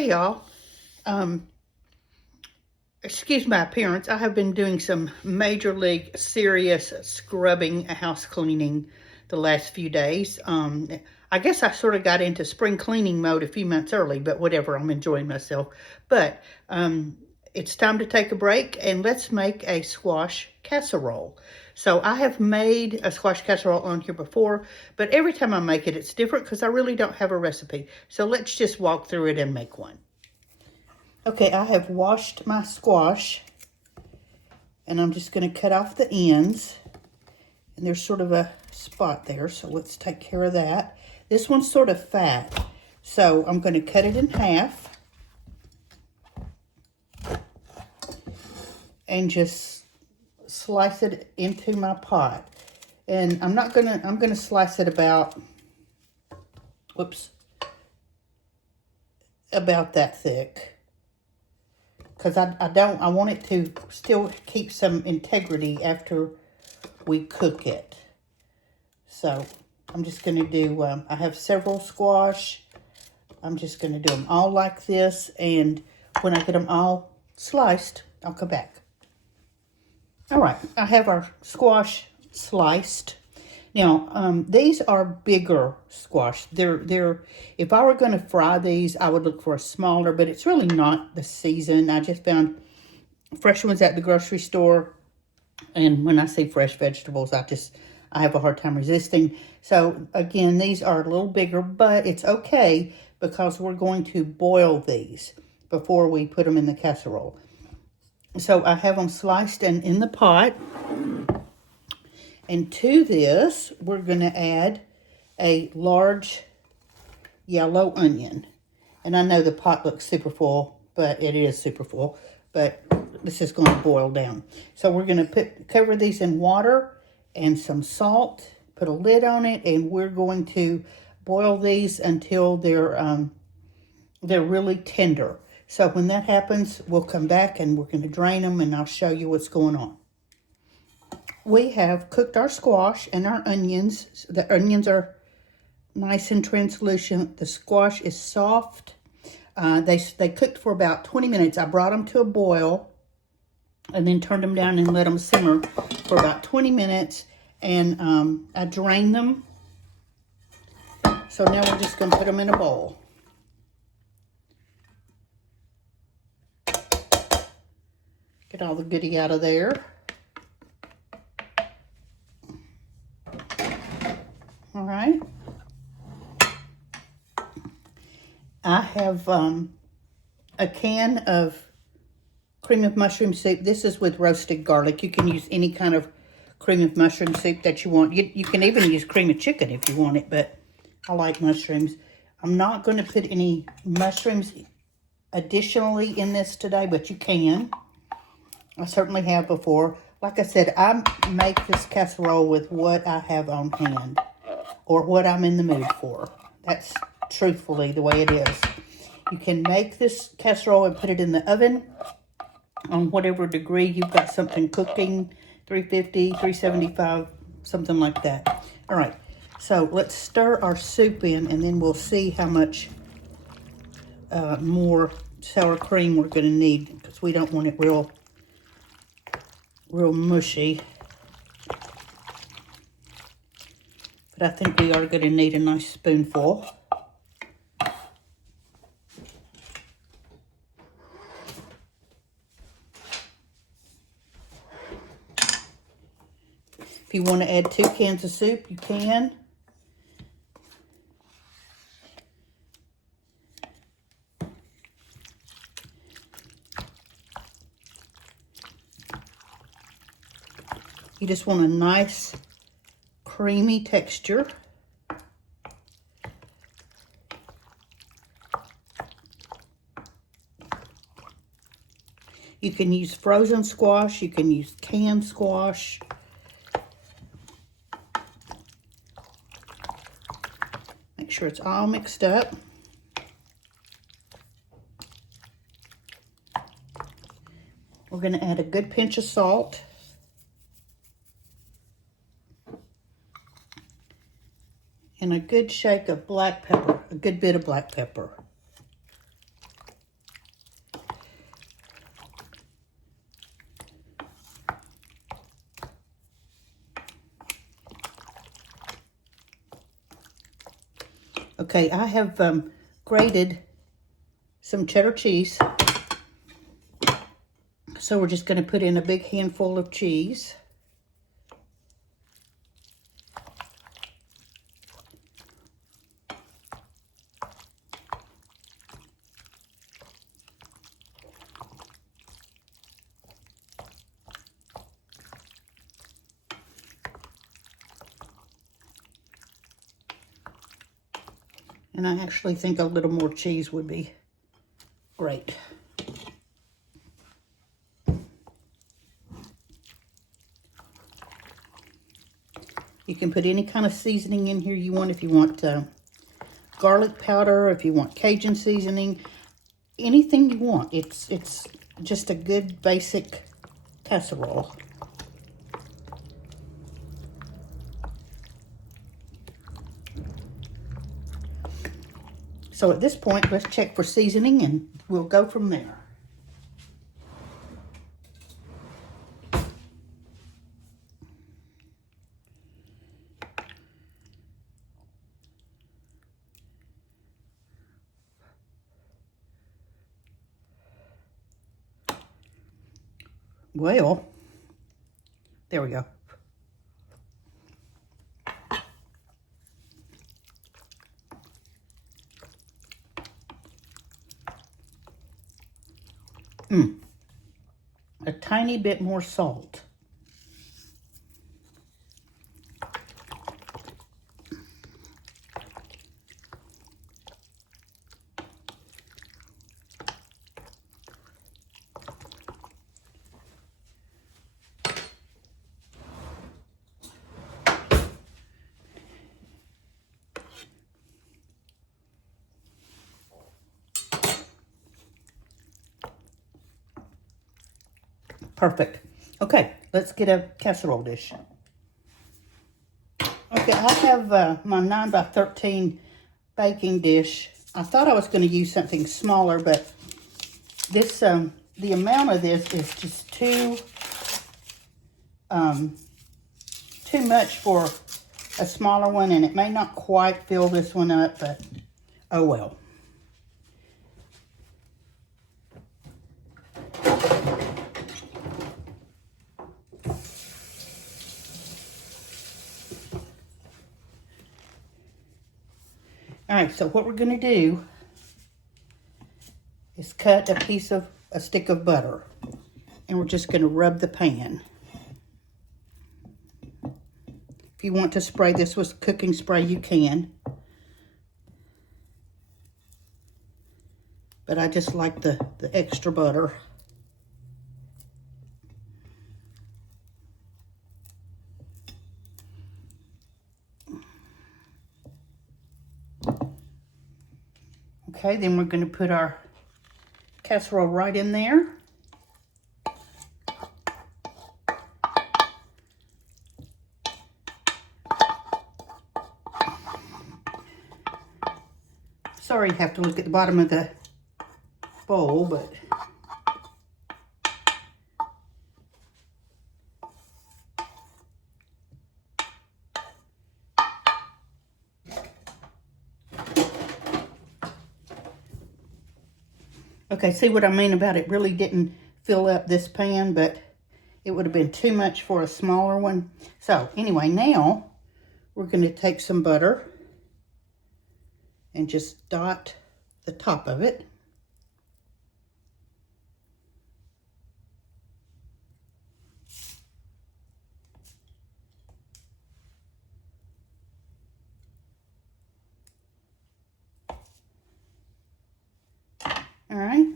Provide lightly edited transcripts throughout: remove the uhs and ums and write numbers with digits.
Hey y'all, excuse my appearance. I have been doing some major league serious scrubbing, house cleaning the last few days. I guess I sort of got into spring cleaning mode a few months early, but whatever, I'm enjoying myself. But it's time to take a break and let's make a squash casserole. So I have made a squash casserole on here before, but every time I make it, it's different because I really don't have a recipe. So let's just walk through it and make one. Okay, I have washed my squash, and I'm just going to cut off the ends. And there's sort of a spot there, so let's take care of that. This one's sort of fat, so I'm going to cut it in half. And just slice it into my pot. And I'm gonna slice it about, about that thick. Because I want it to still keep some integrity after we cook it. So I'm just gonna do, I have several squash. I'm just gonna do them all like this. And when I get them all sliced, I'll come back. All right, I have our squash sliced. Now, these are bigger squash. They're. If I were going to fry these, I would look for a smaller, but it's really not the season. I just found fresh ones at the grocery store. And when I say fresh vegetables, I have a hard time resisting. So, again, these are a little bigger, but it's okay because we're going to boil these before we put them in the casserole. So I have them sliced and in the pot. And to this, we're going to add a large yellow onion. And I know the pot looks super full, but it is super full. But this is going to boil down. So we're going to cover these in water and some salt. Put a lid on it, and we're going to boil these until they're really tender. So when that happens, we'll come back and we're going to drain them, and I'll show you what's going on. We have cooked our squash and our onions. The onions are nice and translucent. The squash is soft. They cooked for about 20 minutes. I brought them to a boil and then turned them down and let them simmer for about 20 minutes. And I drained them. So now we're just going to put them in a bowl. Get all the goodie out of there. All right. I have a can of cream of mushroom soup. This is with roasted garlic. You can use any kind of cream of mushroom soup that you want. You can even use cream of chicken if you want it, but I like mushrooms. I'm not going to put any mushrooms additionally in this today, but you can. I certainly have before. Like I said, I make this casserole with what I have on hand or what I'm in the mood for. That's truthfully the way it is. You can make this casserole and put it in the oven on whatever degree you've got something cooking, 350, 375, something like that. All right, so let's stir our soup in, and then we'll see how much more sour cream we're going to need, because we don't want it real mushy. But I think we are going to need a nice spoonful. If you want to add 2 cans of soup, you can. You just want a nice creamy texture. You can use frozen squash. You can use canned squash. Make sure it's all mixed up. We're going to add a good pinch of salt. And a good shake of black pepper, a good bit of black pepper. Okay, I have grated some cheddar cheese. So we're just going to put in a big handful of cheese. And I actually think a little more cheese would be great. You can put any kind of seasoning in here you want. If you want garlic powder, if you want Cajun seasoning, anything you want. It's just a good basic casserole. So at this point, let's check for seasoning and we'll go from there. Well, there we go. A tiny bit more salt. Perfect. Okay, let's get a casserole dish. Okay, I have my 9 by 13 baking dish. I thought I was going to use something smaller, but this the amount of this is just too much for a smaller one, and it may not quite fill this one up, but oh well. All right, so what we're going to do is cut a stick of butter, and we're just going to rub the pan. If you want to spray this with cooking spray, you can. But I just like the extra butter. Okay, then we're going to put our casserole right in there. Sorry you have to look at the bottom of the bowl, but okay, see what I mean about it really didn't fill up this pan, but it would have been too much for a smaller one. So anyway, now we're going to take some butter and just dot the top of it. All right.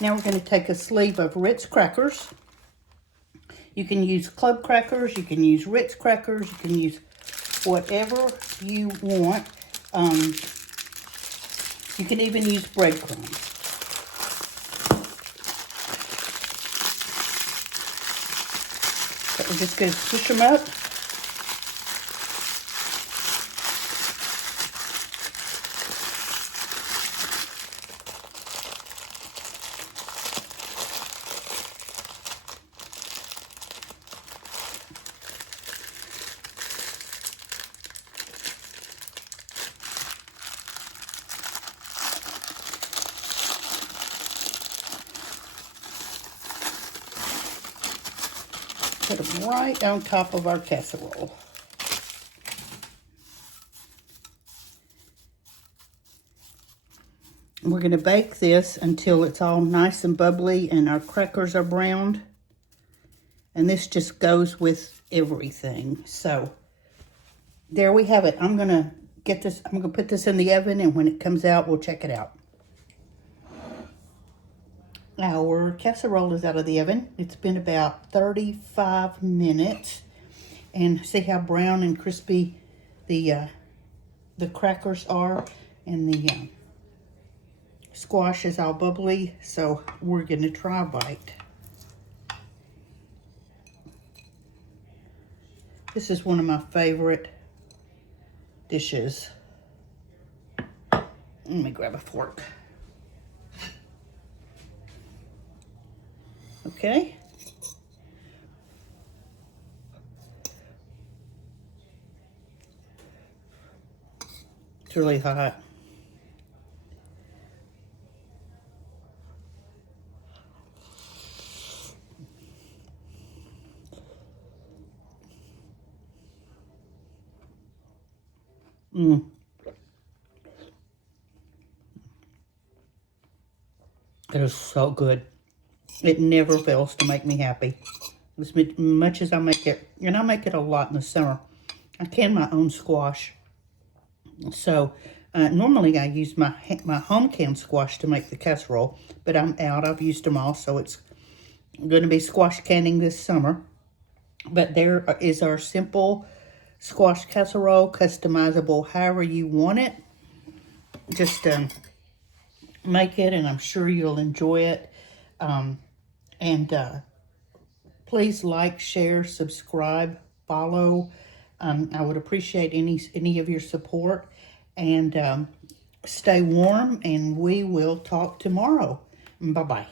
Now we're going to take a sleeve of Ritz crackers. You can use club crackers, you can use Ritz crackers, you can use whatever you want. You can even use breadcrumbs. So we're just going to squish them up. put them right on top of our casserole. We're going to bake this until it's all nice and bubbly and our crackers are browned. And this just goes with everything. So there we have it. I'm going to put this in the oven, and when it comes out, we'll check it out. Our casserole is out of the oven. It's been about 35 minutes. And see how brown and crispy the crackers are, and the squash is all bubbly. So we're going to try a bite. This is one of my favorite dishes. Let me grab a fork. Okay. It's really hot. It is so good. It never fails to make me happy. As much as I make it, and I make it a lot in the summer. I can my own squash. So normally I use my home canned squash to make the casserole, but I'm out. I've used them all, so it's going to be squash canning this summer. But there is our simple squash casserole, customizable however you want it. Just make it, and I'm sure you'll enjoy it. Please like, share, subscribe, follow. I would appreciate any of your support. And stay warm, and we will talk tomorrow. Bye-bye.